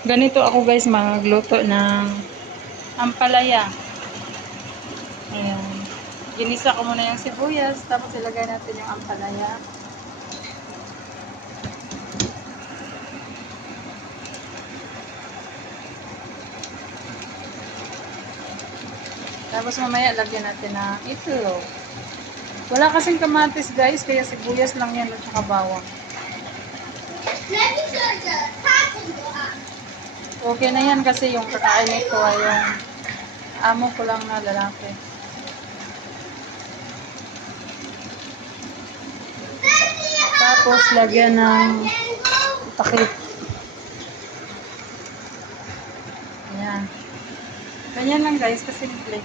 Ganito ako guys magluto ng ampalaya. Ayan. Ginisa ko muna yung sibuyas, tapos ilagay natin yung ampalaya. Tapos mamaya lagyan natin ng itlog. Wala kasing kamatis guys, kaya sibuyas lang yan at saka bawang. Okay na yan kasi yung kakain nito ay yung amo ko lang na lalaki. Tapos lagyan ng takip. Ayan. Ganyan lang guys kasi simple.